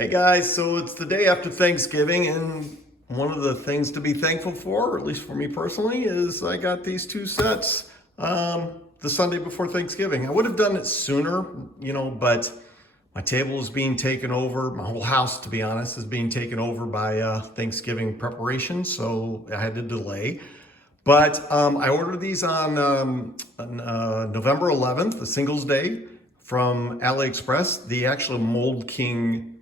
Hey guys, so it's the day after Thanksgiving, and one of the things to be thankful for, or at least for me personally, is I got these two sets the Sunday before Thanksgiving. I would have done it sooner, but my table is being taken over. My whole house, to be honest, is being taken over by Thanksgiving preparations, so I had to delay. But I ordered these on November 11th, the Singles Day, from AliExpress, the actual Mould King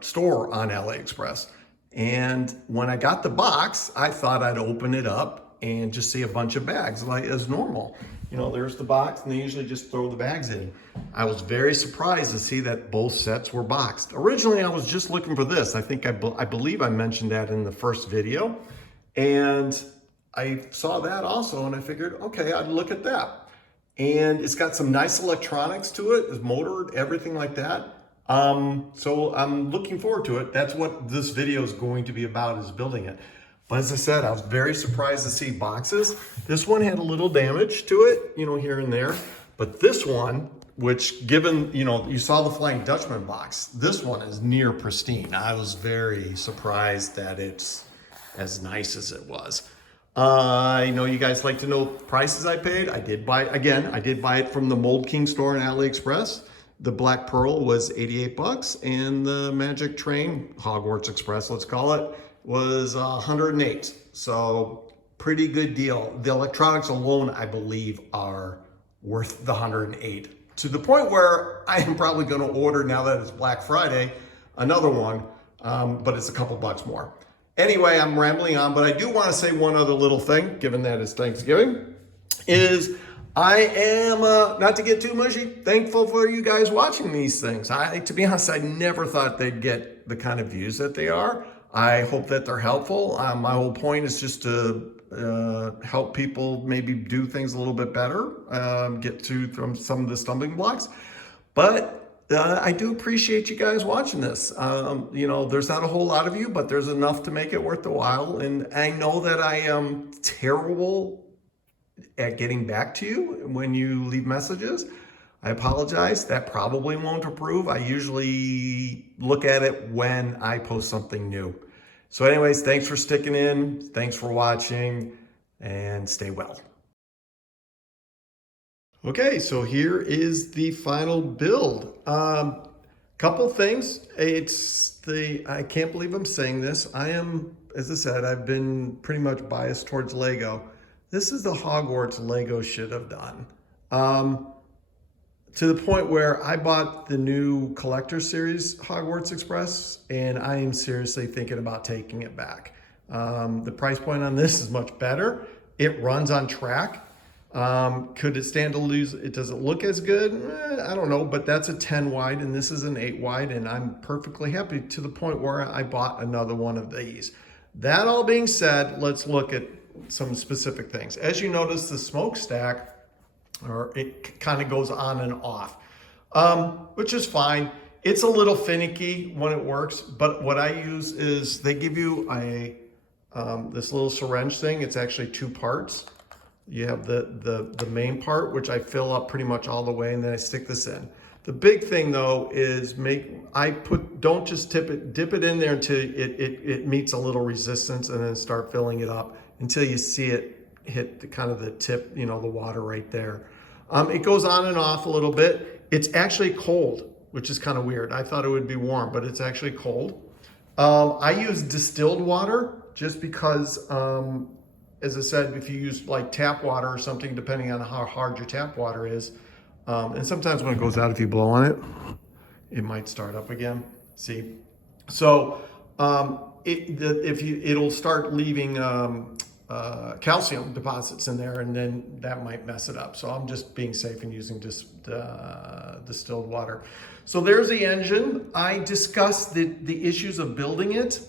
store on AliExpress. And when I got the box, I thought I'd open it up and just see a bunch of bags like as normal. There's the box and they usually just throw the bags in. I was very surprised to see that both sets were boxed. Originally, I was just looking for this. I think I believe I mentioned that in the first video. And I saw that also and I figured, okay, I'd look at that. And it's got some nice electronics to it, it's motored, everything like that. So I'm looking forward to it. That's what this video is going to be about, is building it. But as I said, I was very surprised to see boxes. This one had a little damage to it, here and there. But this one, which given, you saw the Flying Dutchman box, this one is near pristine. I was very surprised that it's as nice as it was. I know you guys like to know prices I paid. I did buy it from the Mould King store in AliExpress. The Black Pearl was 88 bucks and the Magic Train, Hogwarts Express, let's call it, was 108. So pretty good deal. The electronics alone, I believe, are worth the 108, to the point where I am probably going to order, now that it's Black Friday, another one, but it's a couple bucks more. Anyway, I'm rambling on, but I do want to say one other little thing, given that it's Thanksgiving, is I am, not to get too mushy, thankful for you guys watching these things. To be honest, I never thought they'd get the kind of views that they are. I hope that they're helpful. My whole point is just to help people maybe do things a little bit better, get from some of the stumbling blocks. But I do appreciate you guys watching this. There's not a whole lot of you, but there's enough to make it worth the while. And I know that I am terrible at getting back to you when you leave messages. I apologize. That probably won't improve. I usually look at it when I post something new. So anyways, thanks for sticking in. Thanks for watching, and stay well. Okay, so here is the final build. Couple things. I can't believe I'm saying this. As I said, I've been pretty much biased towards Lego. This is the Hogwarts Lego should have done. To the point where I bought the new collector series Hogwarts Express, and I am seriously thinking about taking it back. The price point on this is much better. It runs on track. Could it stand to lose? Does it look as good? I don't know, but that's a 10 wide and this is an 8 wide, and I'm perfectly happy, to the point where I bought another one of these. That all being said, let's look at some specific things. As you notice, the smokestack, it kind of goes on and off, which is fine. It's a little finicky when it works, but what I use is they give you this little syringe thing. It's actually two parts. You have the main part, which I fill up pretty much all the way, and then I stick this in. The big thing though is don't just dip it in there until it meets a little resistance, and then start filling it up until you see it hit the tip, the water right there. It goes on and off a little bit. It's actually cold, which is kind of weird. I thought it would be warm, but it's actually cold. I use distilled water just because, as I said, if you use like tap water or something, depending on how hard your tap water is, and sometimes when it goes out, if you blow on it, it might start up again. See? So it'll start leaving calcium deposits in there, and then that might mess it up. So I'm just being safe and using distilled water. So there's the engine. I discussed the issues of building it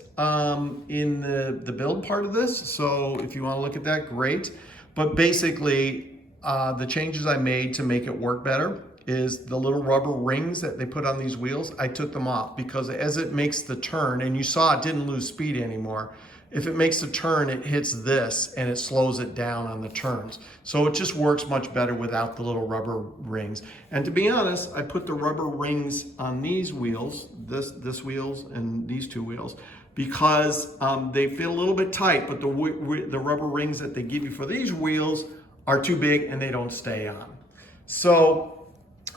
in the build part of this. So if you want to look at that, great. But basically, the changes I made to make it work better is the little rubber rings that they put on these wheels. I took them off because as it makes the turn, and you saw it didn't lose speed anymore. if it makes a turn, it hits this and it slows it down on the turns. So it just works much better without the little rubber rings. And to be honest, I put the rubber rings on these wheels, this wheels and these two wheels, because they feel a little bit tight, but the rubber rings that they give you for these wheels are too big and they don't stay on. So,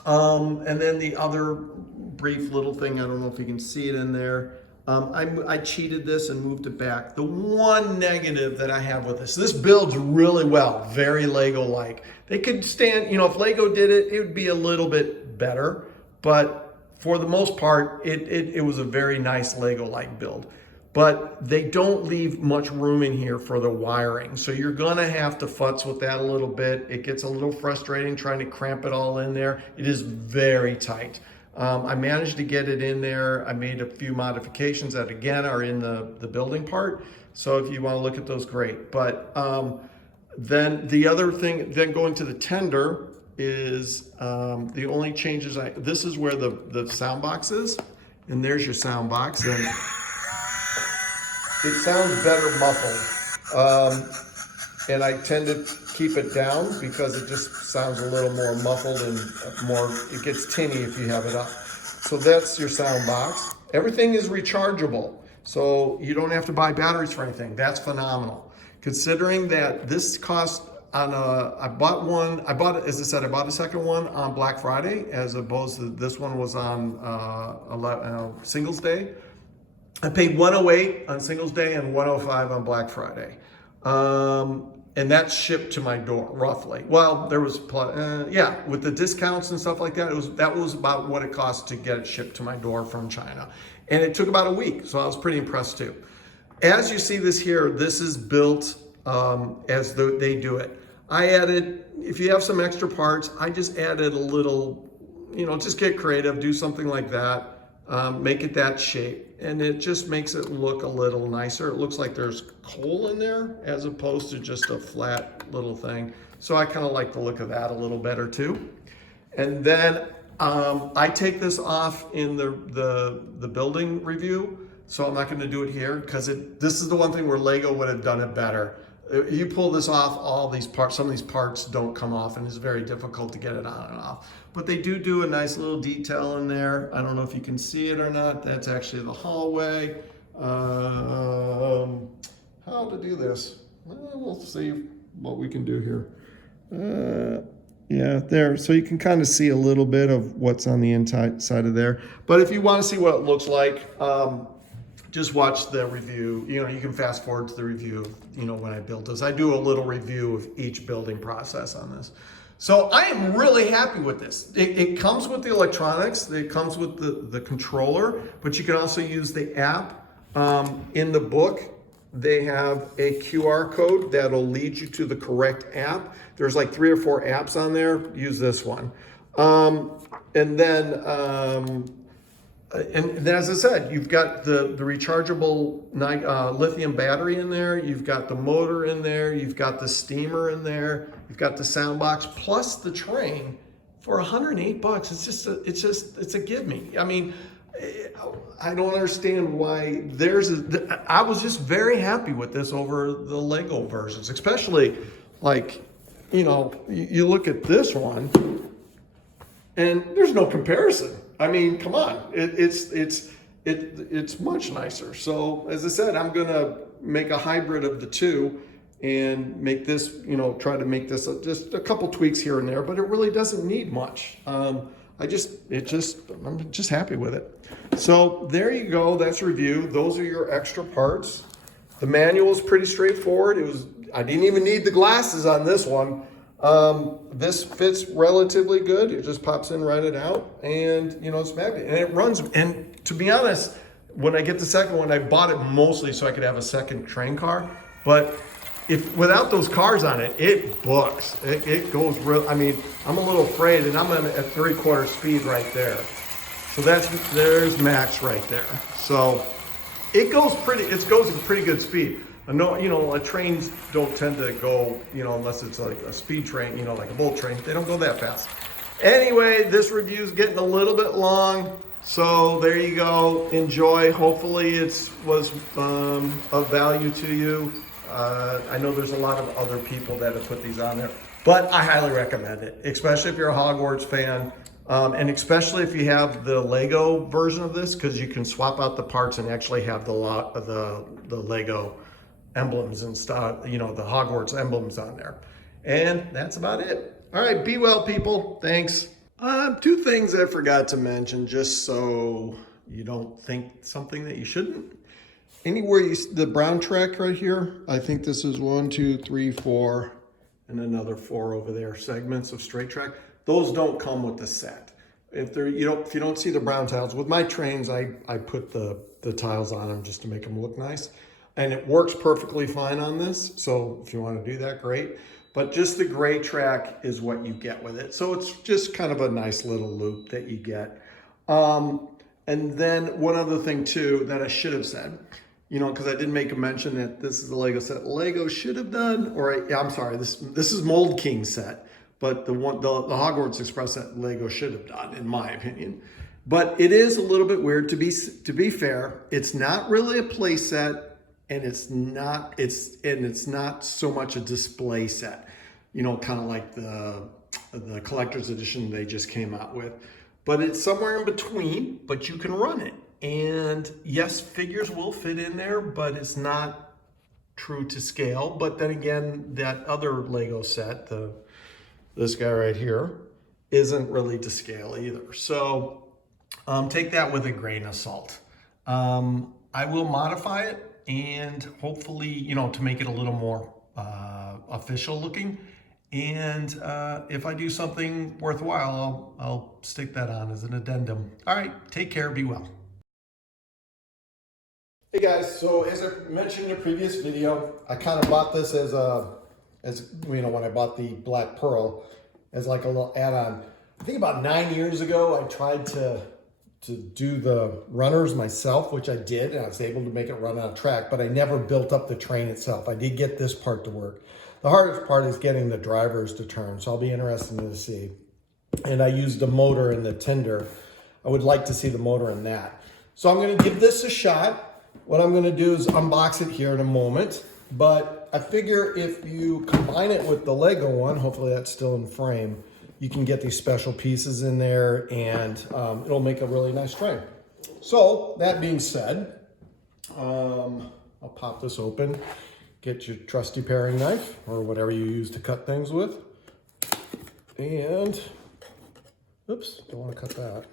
and then the other brief little thing, I don't know if you can see it in there, I cheated this and moved it back. The one negative that I have with this builds really well, very Lego-like. They could stand, if Lego did it, it would be a little bit better, but for the most part, it was a very nice Lego-like build. But they don't leave much room in here for the wiring. So you're gonna have to futz with that a little bit. It gets a little frustrating trying to cramp it all in there. It is very tight. I managed to get it in there. I made a few modifications that again are in the building part. So if you want to look at those, great. But then the other thing, then going to the tender is the only changes this is where the sound box is. And there's your sound box. And it sounds better muffled. And I tend to keep it down because it just sounds a little more muffled and it gets tinny if you have it up. So that's your sound box. Everything is rechargeable, so you don't have to buy batteries for anything. That's phenomenal. Considering that this cost on I bought a second one on Black Friday as opposed to this one was on Singles Day. I paid $108 on Singles Day and $105 on Black Friday. And that's shipped to my door, roughly. Well, there was, with the discounts and stuff like that, that was about what it cost to get it shipped to my door from China. And it took about a week, so I was pretty impressed too. As you see this here, this is built as they do it. I added, if you have some extra parts, I just added a little, just get creative, do something like that, make it that shape. And it just makes it look a little nicer. It looks like there's coal in there as opposed to just a flat little thing. So I kind of like the look of that a little better too. And then I take this off in the building review. So I'm not going to do it here because this is the one thing where Lego would have done it better. You pull this off, all these parts, some of these parts don't come off and it's very difficult to get it on and off. But they do a nice little detail in there. I don't know if you can see it or not. That's actually the hallway. How to do this? We'll see what we can do here. Yeah, there. So you can kind of see a little bit of what's on the inside of there. But if you want to see what it looks like, just watch the review. You can fast forward to the review, when I build this. I do a little review of each building process on this. So I am really happy with this. It comes with the electronics, it comes with the controller, but you can also use the app. In the book, they have a QR code that'll lead you to the correct app. There's like 3 or 4 apps on there. Use this one. And then as I said, you've got the rechargeable lithium battery in there. You've got the motor in there. You've got the steamer in there. You've got the sound box plus the train for $108. It's a give me. I mean, I don't understand why I was just very happy with this over the Lego versions, especially like, you look at this one and there's no comparison. I mean, come on, it's much nicer. So as I said, I'm gonna make a hybrid of the two and make this, try to make this just a couple tweaks here and there, but it really doesn't need much. I'm just happy with it. So there you go, that's review. Those are your extra parts. The manual is pretty straightforward. I didn't even need the glasses on this one. This fits relatively good. It just pops in, write it out, and it's magnet and it runs. And to be honest, when I get the second one, I bought it mostly so I could have a second train car. But without those cars on it, it books. It goes real. I mean, I'm a little afraid, and I'm at 3/4 speed right there. So there's max right there. So it goes at pretty good speed. No, trains don't tend to go, unless it's like a speed train, like a bullet train. They don't go that fast. Anyway, this review's getting a little bit long, So there you go. Enjoy. Hopefully it was of value to you. I know there's a lot of other people that have put these on there, but I highly recommend it, especially if you're a Hogwarts fan. And especially if you have the Lego version of this, because you can swap out the parts and actually have the Lego emblems and stuff, you know, the Hogwarts emblems on there. And that's about it. All right, be well, people. Thanks. Two things I forgot to mention, just so you don't think something that you shouldn't. Anywhere the brown track right here, I think this is 1, 2, 3, 4, and another 4 over there, segments of straight track. Those don't come with the set. If you don't see the brown tiles, with my trains, I put the tiles on them just to make them look nice. And it works perfectly fine on this. So if you want to do that, great. But just the gray track is what you get with it. So it's just kind of a nice little loop that you get. And then one other thing too that I should have said, you know, because I did make a mention that this is the Lego set. Lego should have done, I'm sorry, this is Mould King set, but the Hogwarts Express set Lego should have done, in my opinion. But it is a little bit weird. To be fair, it's not really a play set, and it's not so much a display set. You know, kind of like the collector's edition they just came out with. But it's somewhere in between, but you can run it. And yes, figures will fit in there, but it's not true to scale. But then again, that other Lego set, this guy right here, isn't really to scale either. So take that with a grain of salt. I will modify it and hopefully, you know, to make it a little more official looking. And if I do something worthwhile, I'll stick that on as an addendum. All right, take care, be well. Hey guys, so as I mentioned in a previous video, I kind of bought this as you know, when I bought the Black Pearl, as like a little add-on. I think about 9 years ago, I tried to do the runners myself, which I did, and I was able to make it run on a track, but I never built up the train itself. I did get this part to work. The hardest part is getting the drivers to turn, so I'll be interested to see. And I used the motor in the tender. I would like to see the motor in that. So I'm gonna give this a shot. What I'm gonna do is unbox it here in a moment, but I figure if you combine it with the Lego one, hopefully that's still in frame, you can get these special pieces in there and it'll make a really nice train. So that being said, I'll pop this open. Get your trusty paring knife or whatever you use to cut things with. And, oops, don't want to cut that.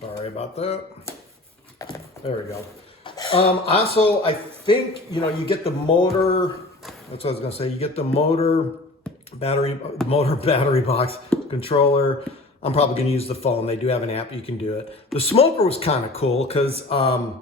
Sorry about that. There we go. Also, I think, you know, you get the motor, that's what I was going to say, you get the motor battery box, controller. I'm probably going to use the phone. They do have an app, you can do it. The smoker was kind of cool because I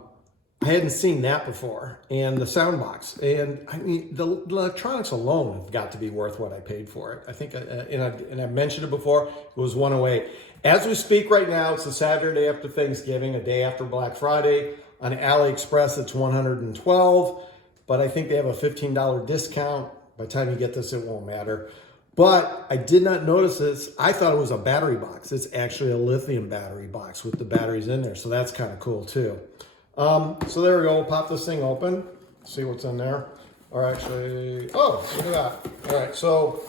hadn't seen that before. And the sound box. And I mean, the electronics alone have got to be worth what I paid for it. I think, and I've mentioned it before, it was 108. As we speak right now, it's the Saturday after Thanksgiving, a day after Black Friday. On AliExpress, it's $112, but I think they have a $15 discount. By the time you get this, it won't matter. But I did not notice this. I thought it was a battery box. It's actually a lithium battery box with the batteries in there. So that's kind of cool too. So there we go. We'll pop this thing open, see what's in there. Or actually, oh, look at that. All right, so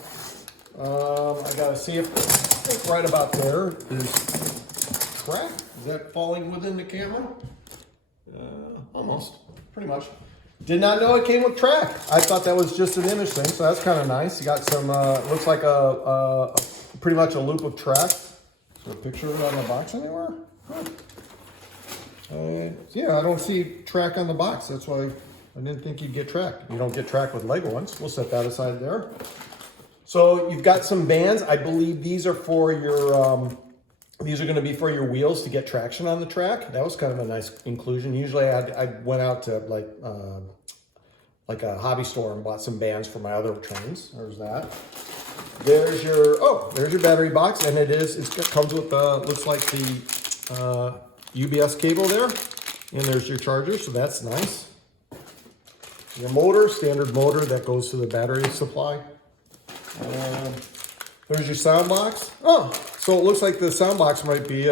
I gotta see if, I think right about there is track. Is that falling within the camera? Almost, pretty much. Did not know it came with track. I thought that was just an image thing, so that's kind of nice. You got some, looks like a pretty much a loop of track. Is there a picture of it on the box anywhere? Yeah, I don't see track on the box. That's why I didn't think you'd get track. You don't get track with Lego ones. We'll set that aside there. So you've got some bands. I believe these are for your, these are going to be for your wheels to get traction on the track. That was kind of a nice inclusion. Usually I went out to like a hobby store and bought some bands for my other trains. There's that. There's your battery box, and it comes with looks like the UBS cable there, and there's your charger, so that's nice. Your motor, standard motor that goes to the battery supply. There's your sound box. Oh, so it looks like the sound box might be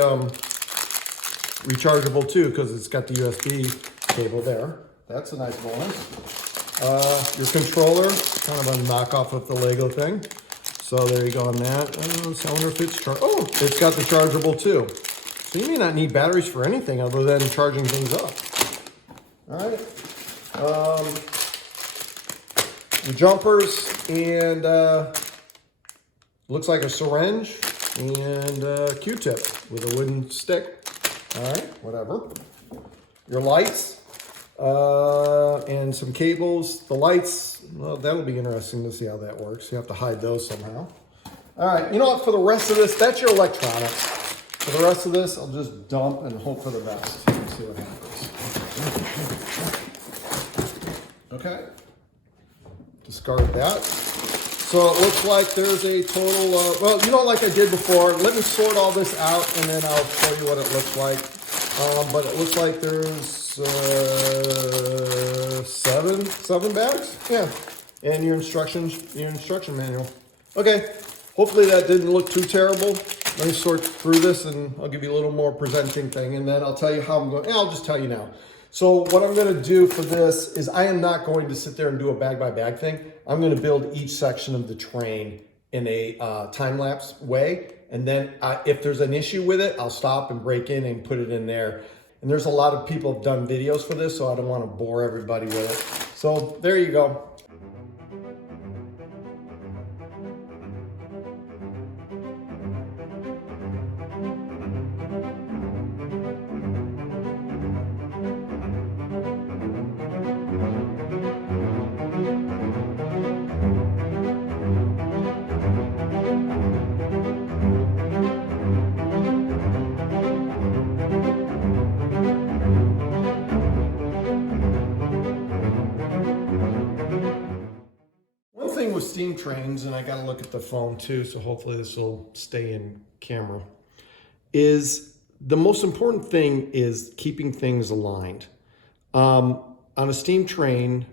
rechargeable too, because it's got the USB cable there. That's a nice bonus. Your controller, kind of a knockoff of the Lego thing. So there you go on that. So I wonder if it's oh, it's got the chargeable too. So you may not need batteries for anything other than charging things up. All right. The jumpers and looks like a syringe and a Q-tip with a wooden stick. All right, whatever. Your lights and some cables. The lights, well, that'll be interesting to see how that works. You have to hide those somehow. All right, you know what? For the rest of this, that's your electronics. For the rest of this, I'll just dump and hope for the best. Let's see what happens. Okay. Discard that. So it looks like there's a total of, well, you know, like I did before, let me sort all this out and then I'll show you what it looks like. But it looks like there's seven bags. Yeah. And your instruction manual. Okay. Hopefully that didn't look too terrible. Let me sort through this and I'll give you a little more presenting thing and then I'll tell you how I'm going. I'll just tell you now. So what I'm going to do for this is I am not going to sit there and do a bag by bag thing. I'm going to build each section of the train in a time-lapse way. And then if there's an issue with it, I'll stop and break in and put it in there. And there's a lot of people have done videos for this, so I don't want to bore everybody with it. So there you go. With steam trains, and I got to look at the phone too, so hopefully this will stay in camera, is the most important thing is keeping things aligned. On a steam train,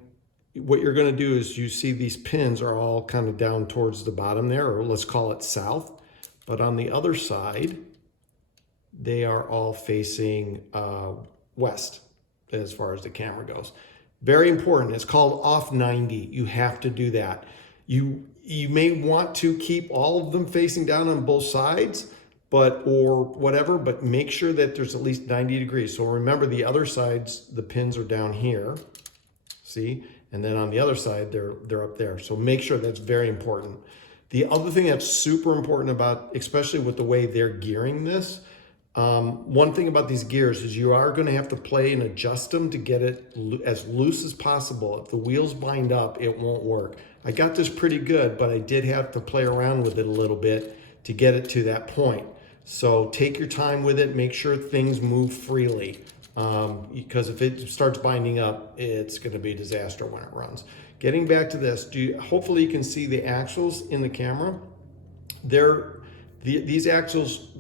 what you're going to do is you see these pins are all kind of down towards the bottom there, or let's call it south, but on the other side, they are all facing west as far as the camera goes. Very important. It's called off 90. You have to do that. You may want to keep all of them facing down on both sides, or whatever, but make sure that there's at least 90 degrees. So remember the other sides, the pins are down here, see? And then on the other side, they're up there. So make sure that's very important. The other thing that's super important about, especially with the way they're gearing this, one thing about these gears is you are going to have to play and adjust them to get it as loose as possible. If the wheels bind up, it won't work. I got this pretty good, but I did have to play around with it a little bit to get it to that point. So take your time with it. Make sure things move freely, because if it starts binding up, it's going to be a disaster when it runs. Getting back to this, hopefully you can see the axles in the camera. These axles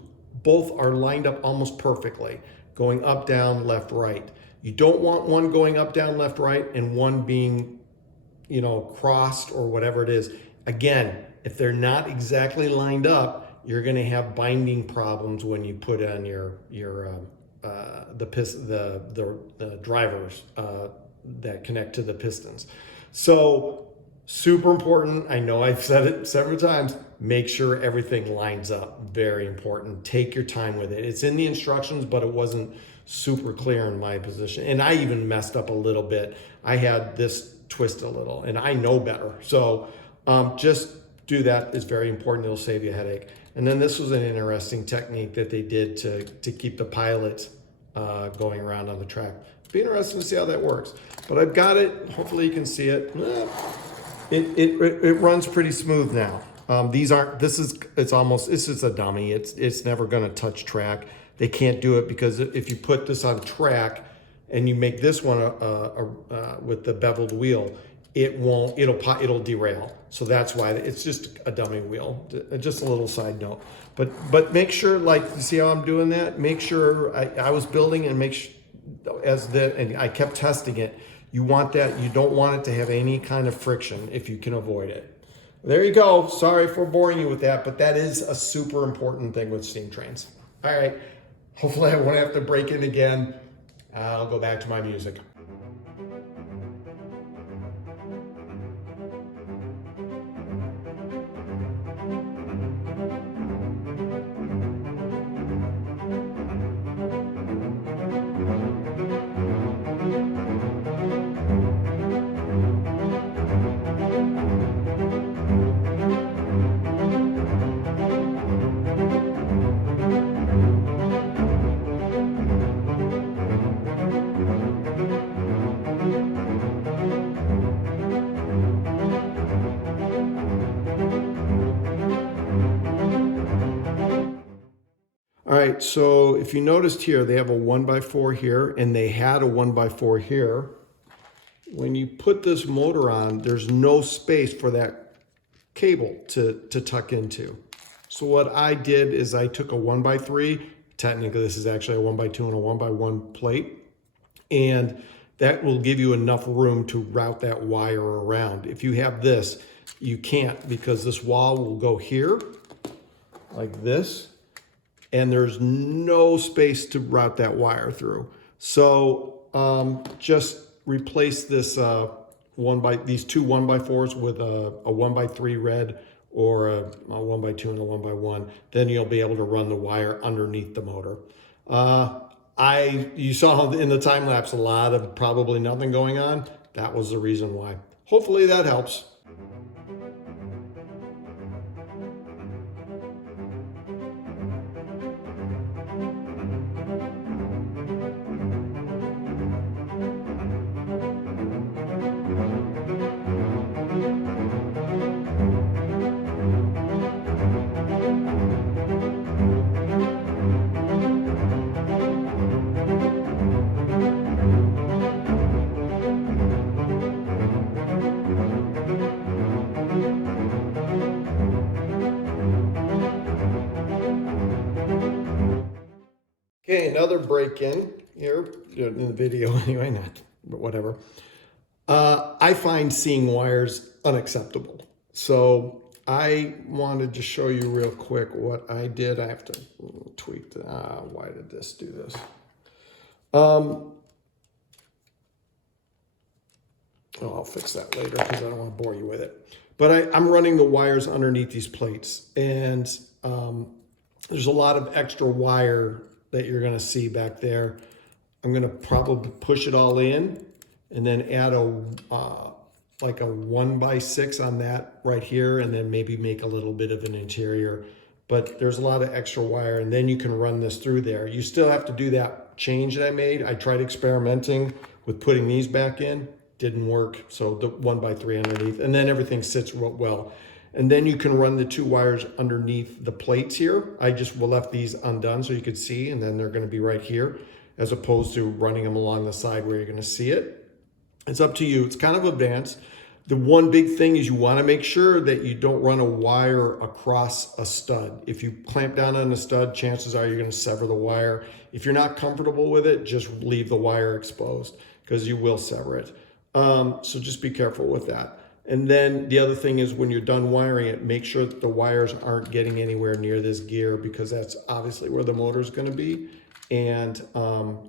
both are lined up almost perfectly, going up, down, left, right. You don't want one going up, down, left, right, and one being, crossed or whatever it is. Again, if they're not exactly lined up, you're going to have binding problems when you put on the drivers that connect to the pistons. So super important. I know I've said it several times. Make sure everything lines up. Very important. Take your time with it. It's in the instructions, but it wasn't super clear in my position. And I even messed up a little bit. I had this twist a little, and I know better. So just do that. Is very important. It'll save you a headache. And then this was an interesting technique that they did to keep the pilot going around on the track. It'd be interesting to see how that works. But I've got it. Hopefully you can see it. It runs pretty smooth now. This is a dummy. It's never going to touch track. They can't do it because if you put this on track and you make this one with the beveled wheel, it'll derail. So that's why it's just a dummy wheel. Just a little side note. But make sure, like, you see how I'm doing that? Make sure I was building and make sure and I kept testing it. You want that. You don't want it to have any kind of friction if you can avoid it. There you go. Sorry for boring you with that, but that is a super important thing with steam trains. All right. Hopefully I won't have to break in again. I'll go back to my music. All right, so if you noticed here, they have a 1x4 here, and they had a 1x4 here. When you put this motor on, there's no space for that cable to tuck into. So what I did is I took a 1x3, technically this is actually a 1x2 and a 1x1 plate, and that will give you enough room to route that wire around. If you have this, you can't, because this wall will go here, like this, and there's no space to route that wire through. So just replace this these two 1x4s with a 1x3 red or a 1x2 and a 1x1. Then you'll be able to run the wire underneath the motor. You saw in the time lapse a lot of probably nothing going on. That was the reason why. Hopefully that helps. Okay, another break-in here in the video anyway, but whatever. I find seeing wires unacceptable. So I wanted to show you real quick what I did. I have to tweak why did this do this? I'll fix that later because I don't want to bore you with it. But I'm running the wires underneath these plates, and there's a lot of extra wire that you're going to see back there. I'm going to probably push it all in and then add like a 1x6 on that right here, and then maybe make a little bit of an interior. But there's a lot of extra wire, and then you can run this through there. You still have to do that change that I made. I tried experimenting with putting these back in. Didn't work, so the 1x3 underneath, and then everything sits real well. And then you can run the two wires underneath the plates here. I just left these undone so you could see, and then they're going to be right here, as opposed to running them along the side where you're going to see it. It's up to you. It's kind of advanced. The one big thing is you want to make sure that you don't run a wire across a stud. If you clamp down on a stud, chances are you're going to sever the wire. If you're not comfortable with it, just leave the wire exposed, because you will sever it. So just be careful with that. And then the other thing is, when you're done wiring it, make sure that the wires aren't getting anywhere near this gear, because that's obviously where the motor is going to be, and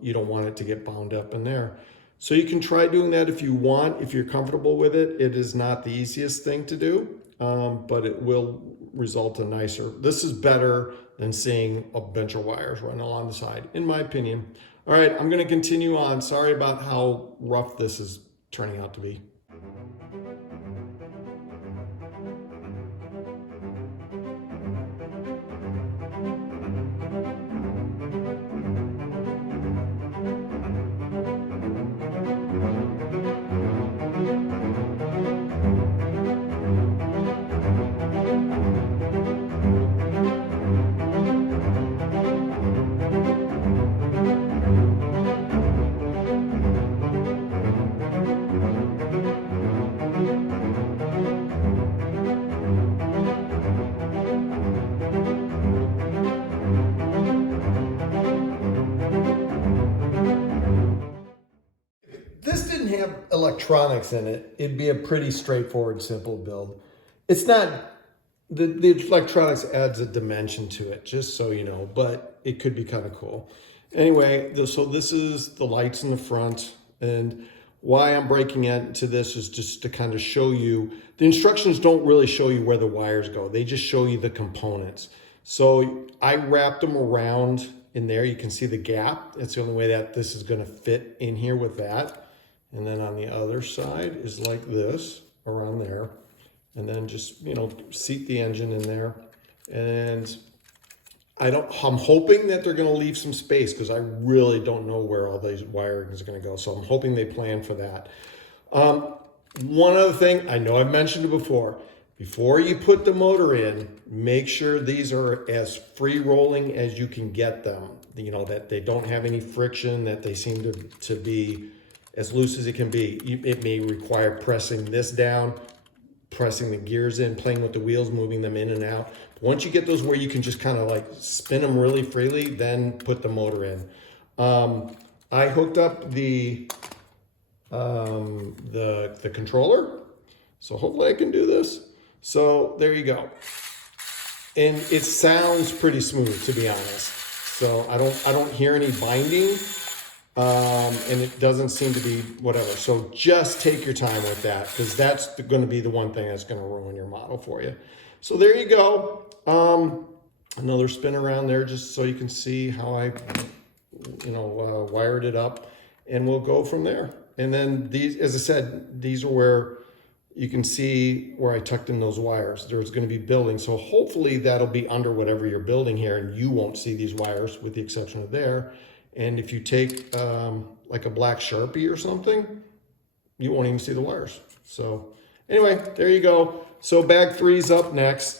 you don't want it to get bound up in there. So you can try doing that if you want, if you're comfortable with it. It is not the easiest thing to do, but it will result in nicer. This is better than seeing a bunch of wires running along the side, in my opinion. All right, I'm going to continue on. Sorry about how rough this is turning out to be. Electronics in it, it'd be a pretty straightforward, simple build. It's not, the electronics adds a dimension to it, just so you know, but it could be kind of cool. Anyway, so this is the lights in the front, and why I'm breaking into this is just to kind of show you, the instructions don't really show you where the wires go. They just show you the components. So I wrapped them around in there. You can see the gap. It's the only way that this is going to fit in here with that. And then on the other side is like this, around there. And then just, you know, seat the engine in there. And I'm hoping that they're going to leave some space, because I really don't know where all these wiring is going to go. So I'm hoping they plan for that. One other thing, I know I've mentioned it before you put the motor in, make sure these are as free rolling as you can get them. You know, that they don't have any friction, that they seem to be as loose as it can be. It may require pressing this down, pressing the gears in, playing with the wheels, moving them in and out. Once you get those where you can just kind of like spin them really freely, then put the motor in. I hooked up the controller, so hopefully I can do this. So there you go. And it sounds pretty smooth, to be honest. So I don't hear any binding, and it doesn't seem to be whatever. So just take your time with that, because that's going to be the one thing that's going to ruin your model for you. So there you go. Another spin around there just so you can see how I, wired it up, and we'll go from there. And then these, as I said, these are where you can see where I tucked in those wires. There's going to be building, so hopefully that'll be under whatever you're building here, and you won't see these wires with the exception of there. And if you take like a black Sharpie or something, you won't even see the wires. So anyway, there you go. So bag 3's up next.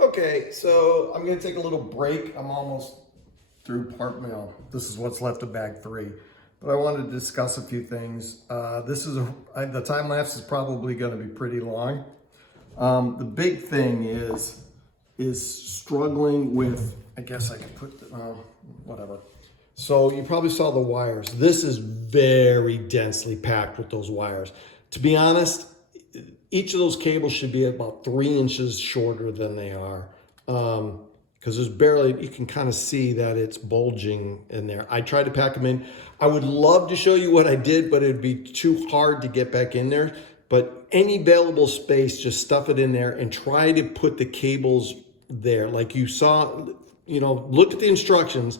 Okay, so I'm gonna take a little break. I'm almost through part, this is what's left of bag 3. But I wanted to discuss a few things. The time lapse is probably gonna be pretty long. The big thing is struggling with, I guess I could put, whatever. So you probably saw the wires. This is very densely packed with those wires. To be honest, each of those cables should be about 3 inches shorter than they are. Because there's barely, you can kind of see that it's bulging in there. I tried to pack them in. I would love to show you what I did, but it'd be too hard to get back in there. But any available space, just stuff it in there and try to put the cables there. Like you saw, look at the instructions,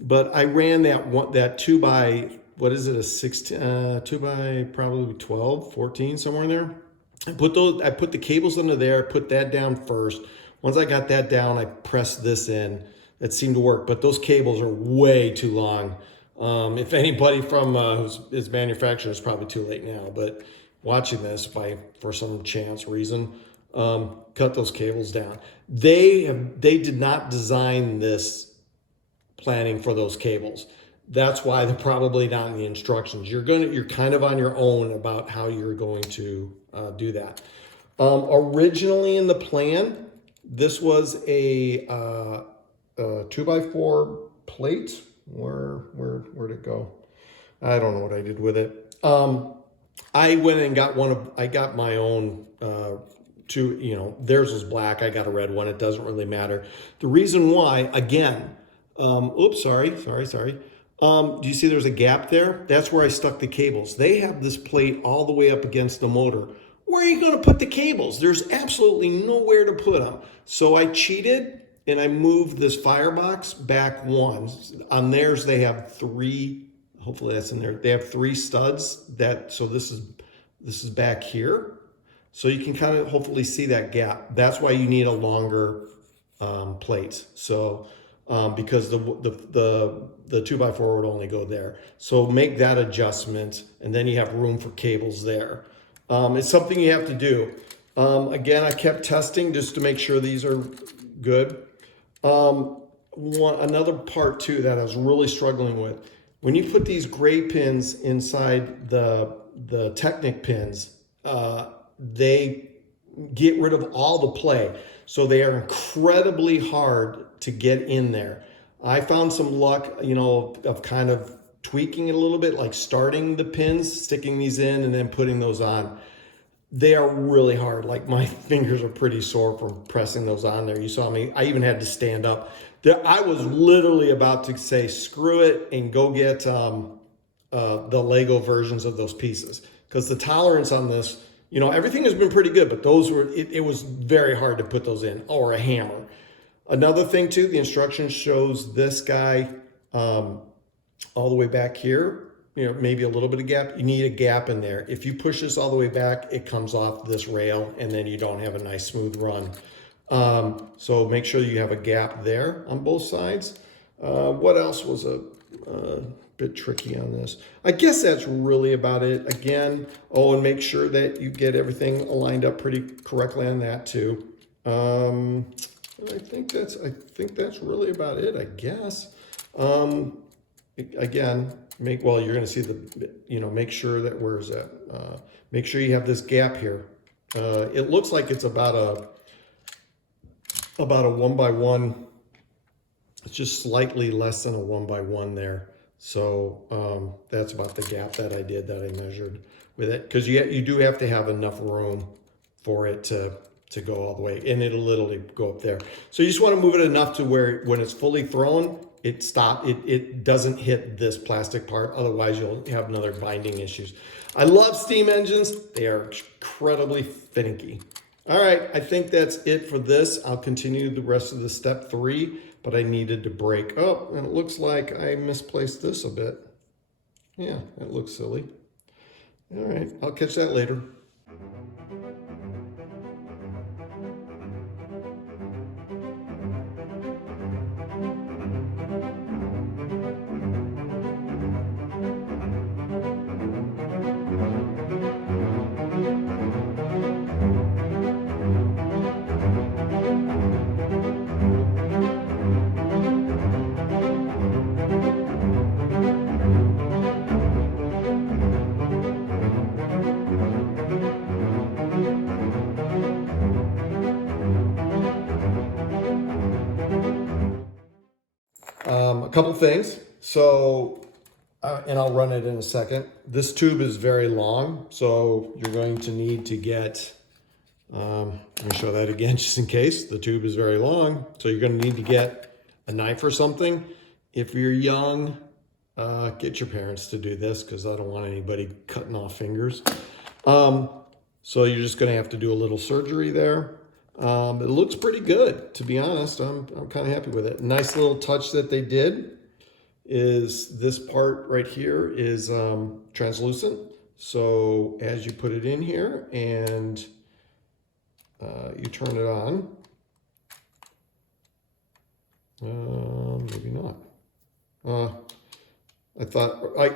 but I ran that 2 by, what is it, a 16, 2 by probably 12, 14, somewhere in there. I put the cables under there, put that down first. Once I got that down, I pressed this in. It seemed to work, but those cables are way too long. If anybody from is manufacturer, it's probably too late now, but watching this, for some chance reason, cut those cables down. They did not design this planning for those cables. That's why they're probably not in the instructions. You're kind of on your own about how you're going to do that. Originally in the plan, this was a 2x4 plate. Where'd it go? I don't know what I did with it. I went and got I got my own theirs was black. I got a red one. It doesn't really matter. The reason why, again, oops, sorry. Do you see there's a gap there? That's where I stuck the cables. They have this plate all the way up against the motor. Where are you going to put the cables? There's absolutely nowhere to put them. So I cheated and I moved this firebox back 1. On theirs, they have 3, hopefully that's in there. They have 3 studs so this is back here. So you can kind of hopefully see that gap. That's why you need a longer plate. So, because the 2x4 would only go there. So make that adjustment, and then you have room for cables there. It's something you have to do. Again, I kept testing just to make sure these are good. another part too that I was really struggling with. When you put these gray pins inside the Technic pins, they get rid of all the play. So they are incredibly hard to get in there. I found some luck, of kind of tweaking it a little bit, like starting the pins, sticking these in, and then putting those on. They are really hard. Like my fingers are pretty sore from pressing those on there. You saw me, I even had to stand up. I was literally about to say, screw it and go get the Lego versions of those pieces. Because the tolerance on this, everything has been pretty good, but those were, it was very hard to put those in, or a hammer. Another thing too, the instructions shows this guy all the way back here, maybe a little bit of gap. You need a gap in there. If you push this all the way back, it comes off this rail and then you don't have a nice smooth run. So make sure you have a gap there on both sides. What else was a bit tricky on this? I guess that's really about it. Again, and make sure that you get everything lined up pretty correctly on that too. I think that's really about it, I guess. Again, you're going to see make sure that, where's that? Make sure you have this gap here. It looks like it's about a 1x1. It's just slightly less than a 1x1 there. So that's about the gap that I measured with it, because you do have to have enough room for it to go all the way, and it'll literally go up there. So you just want to move it enough to where when it's fully thrown, it doesn't hit this plastic part. Otherwise you'll have another binding issues. I love steam engines. They are incredibly finicky. All right, I think that's it for this. I'll continue the rest of the step 3, but I needed to break. Oh, and it looks like I misplaced this a bit. Yeah, that looks silly. All right, I'll catch that later. A couple things. So, and I'll run it in a second. This tube is very long, so you're going to need to get, let me show that again just in case. The tube is very long, so you're going to need to get a knife or something. If you're young, get your parents to do this, because I don't want anybody cutting off fingers. So you're just going to have to do a little surgery there. It looks pretty good, to be honest. I'm kind of happy with it. Nice little touch that they did is this part right here is translucent. So as you put it in here and you turn it on, maybe not.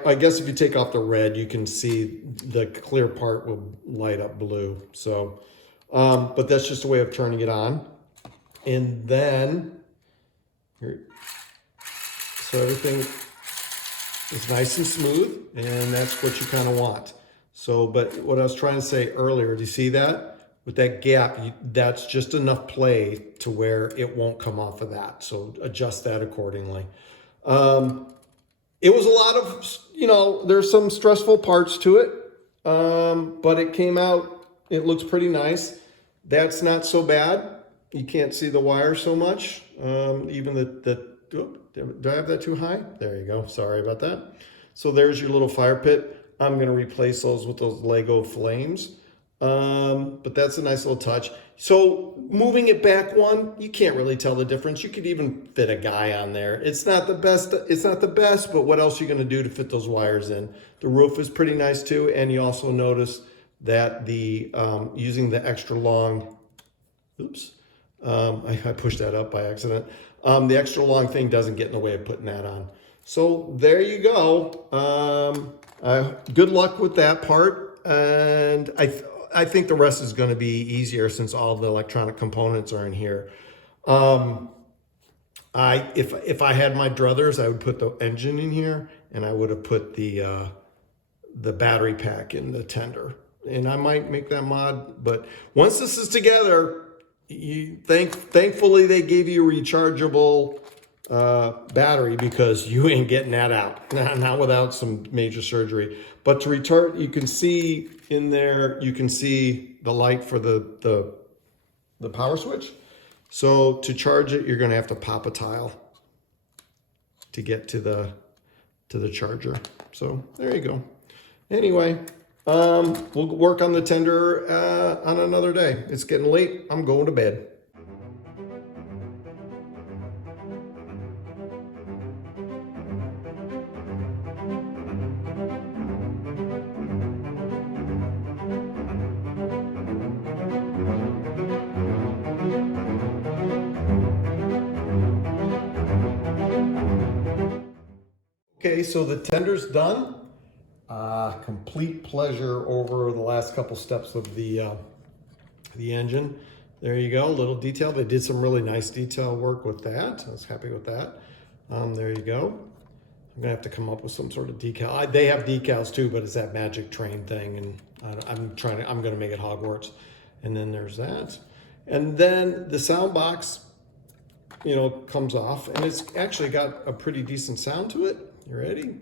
I guess if you take off the red, you can see the clear part will light up blue. So, but that's just a way of turning it on. And then, here, so everything is nice and smooth, and that's what you kind of want. So, but what I was trying to say earlier, do you see that? With that gap, that's just enough play to where it won't come off of that. So adjust that accordingly. It was a lot of, there's some stressful parts to it, but it came out, it looks pretty nice. That's not so bad. You can't see the wire so much. Even did I have that too high? There you go. Sorry about that. So there's your little fire pit. I'm going to replace those with those Lego flames. But that's a nice little touch. So moving it back one, you can't really tell the difference. You could even fit a guy on there. It's not the best, but what else are you going to do to fit those wires in? The roof is pretty nice too. And you also notice that the, using the extra long, oops, I pushed that up by accident. The extra long thing doesn't get in the way of putting that on. So there you go. Good luck with that part. And I think the rest is going to be easier since all the electronic components are in here. If I had my druthers, I would put the engine in here, and I would have put the battery pack in the tender. And I might make that mod, but once this is together, thankfully they gave you a rechargeable battery, because you ain't getting that out, not without some major surgery. But to retard, you can see in there, you can see the light for the power switch. So to charge it, you're going to have to pop a tile to get to the charger. So there you go. Anyway, we'll work on the tender on another day. It's getting late. I'm going to bed. Okay, so the tender's done. Complete pleasure over the last couple steps of the engine. There you go, a little detail. They did some really nice detail work with that. I was happy with that. There you go. I'm gonna have to come up with some sort of decal. They have decals too, but it's that magic train thing, and I'm gonna make it Hogwarts. And then there's that. And then the sound box, you know, comes off, and it's actually got a pretty decent sound to it. You ready?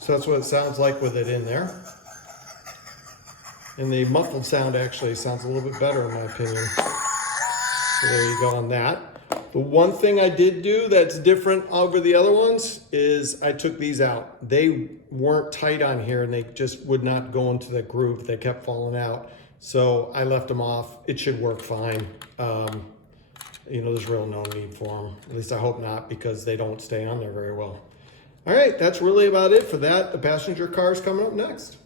So that's what it sounds like with it in there. And the muffled sound actually sounds a little bit better in my opinion. So there you go on that. The one thing I did do that's different over the other ones is I took these out. They weren't tight on here, and they just would not go into the groove. They kept falling out. So I left them off. It should work fine. You know, there's real no need for them. At least I hope not, because they don't stay on there very well. All right, that's really about it for that. The passenger car is coming up next.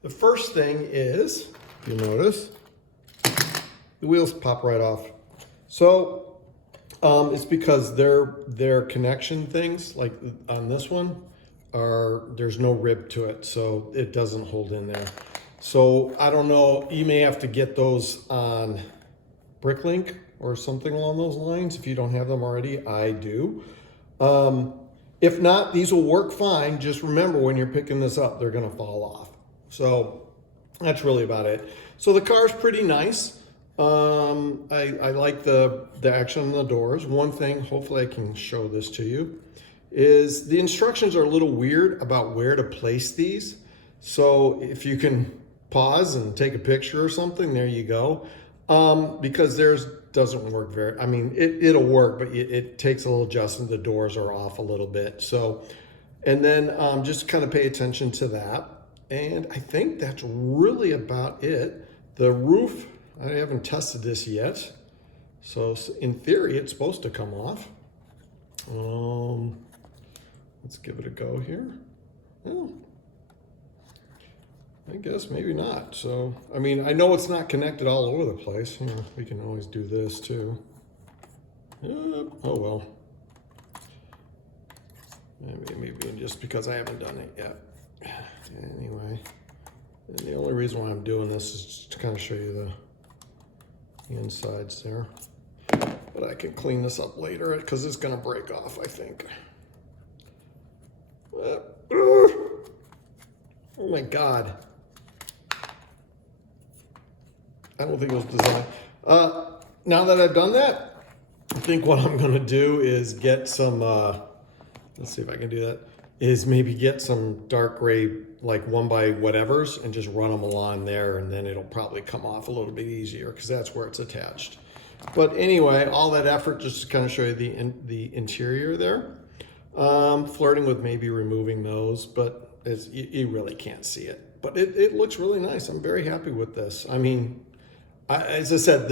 The first thing is, if you notice, the wheels pop right off. So it's because their connection things, like on this one, there's no rib to it, so it doesn't hold in there. So I don't know, you may have to get those on Bricklink or something along those lines if you don't have them already. I do. If not, these will work fine. Just remember, when you're picking this up, they're gonna fall off. So that's really about it. So the car's pretty nice. I like the action on the doors. One thing, hopefully I can show this to you, is the instructions are a little weird about where to place these. So if you can pause and take a picture or something, there you go. Because theirs doesn't work very, I mean, it'll work, but it takes a little adjustment. The doors are off a little bit. So, and then just kind of pay attention to that. And I think that's really about it. The roof, I haven't tested this yet. So in theory, it's supposed to come off. Let's give it a go here. Well, I guess maybe not. So, I mean, I know it's not connected all over the place. You know, we can always do this too. Oh well. Maybe just because I haven't done it yet. Anyway, and the only reason why I'm doing this is just to kind of show you the insides there. But I can clean this up later because it's going to break off, I think. Oh my God. I don't think it was designed. Now that I've done that, I think what I'm going to do is get some, let's see if I can do that, is maybe get some dark gray, like 1x whatevers, and just run them along there, and then it'll probably come off a little bit easier because that's where it's attached. But anyway, all that effort just to kind of show you the interior there. Flirting with maybe removing those, but you really can't see it. But it looks really nice. I'm very happy with this. I mean, as I said,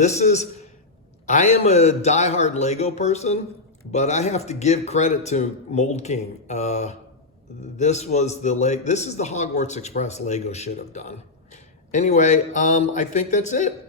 I am a diehard Lego person, but I have to give credit to Mould King. This is the Hogwarts Express Lego should have done. Anyway, I think that's it.